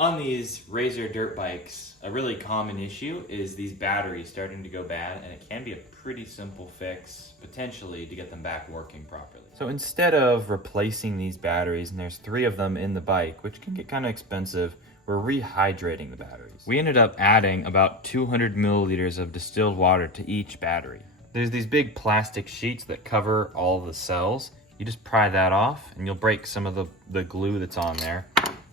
On these Razor dirt bikes, a really common issue is these batteries starting to go bad, and it can be a pretty simple fix, potentially, to get them back working properly. So instead of replacing these batteries, and there's 3 of them in the bike, which can get kind of expensive, we're rehydrating the batteries. We ended up adding about 200 milliliters of distilled water to each battery. There's these big plastic sheets that cover all the cells. You just pry that off, and you'll break some of the glue that's on there.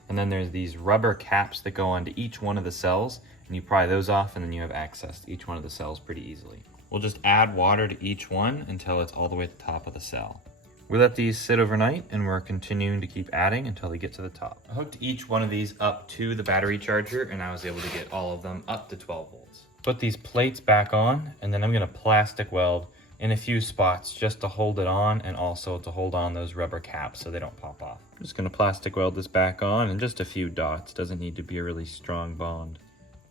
And then there's these rubber caps that go onto each one of the cells, and you pry those off, and then you have access to each one of the cells pretty easily. We'll just add water to each one until it's all the way at the top of the cell. We let these sit overnight, and we're continuing to keep adding until they get to the top. I hooked each one of these up to the battery charger, and I was able to get all of them up to 12 volts. Put these plates back on, and then I'm gonna plastic weld in a few spots just to hold it on, and also to hold on those rubber caps so they don't pop off. I'm just gonna plastic weld this back on, and just a few dots. Doesn't need to be a really strong bond.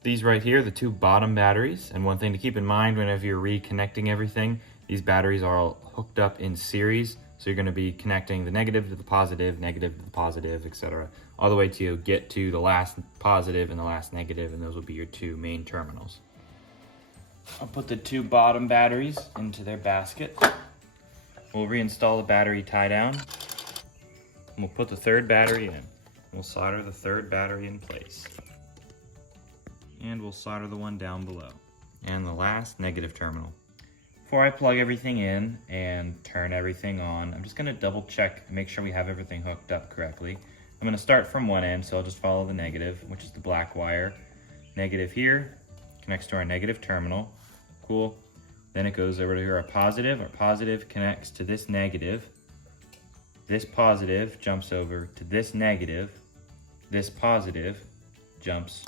These right here, the 2 bottom batteries, and one thing to keep in mind whenever you're reconnecting everything, these batteries are all hooked up in series, so you're gonna be connecting the negative to the positive, etc., all the way to get to the last positive and the last negative, and those will be your 2 main terminals. I'll put the 2 bottom batteries into their basket. We'll reinstall the battery tie down. And we'll put the 3rd battery in. We'll solder the 3rd battery in place. And we'll solder the one down below. And the last negative terminal. Before I plug everything in and turn everything on, I'm just gonna double check and make sure we have everything hooked up correctly. I'm gonna start from one end, so I'll just follow the negative, which is the black wire. Negative here, connects to our negative terminal. Cool. Then it goes over to our positive. Our positive connects to this negative. This positive jumps over to this negative. This positive jumps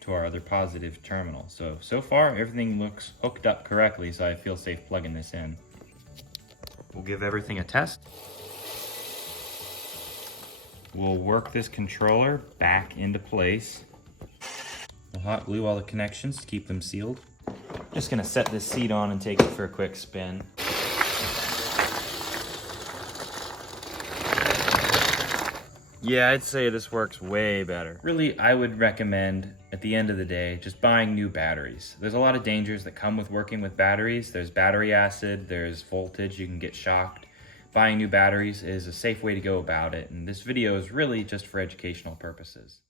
to our other positive terminal. So far everything looks hooked up correctly, so I feel safe plugging this in. We'll give everything a test. We'll work this controller back into place. We'll hot glue all the connections to keep them sealed. Just gonna set this seat on and take it for a quick spin. Yeah, I'd say this works way better. Really, I would recommend, at the end of the day, just buying new batteries. There's a lot of dangers that come with working with batteries. There's battery acid, there's voltage, you can get shocked. Buying new batteries is a safe way to go about it, and this video is really just for educational purposes.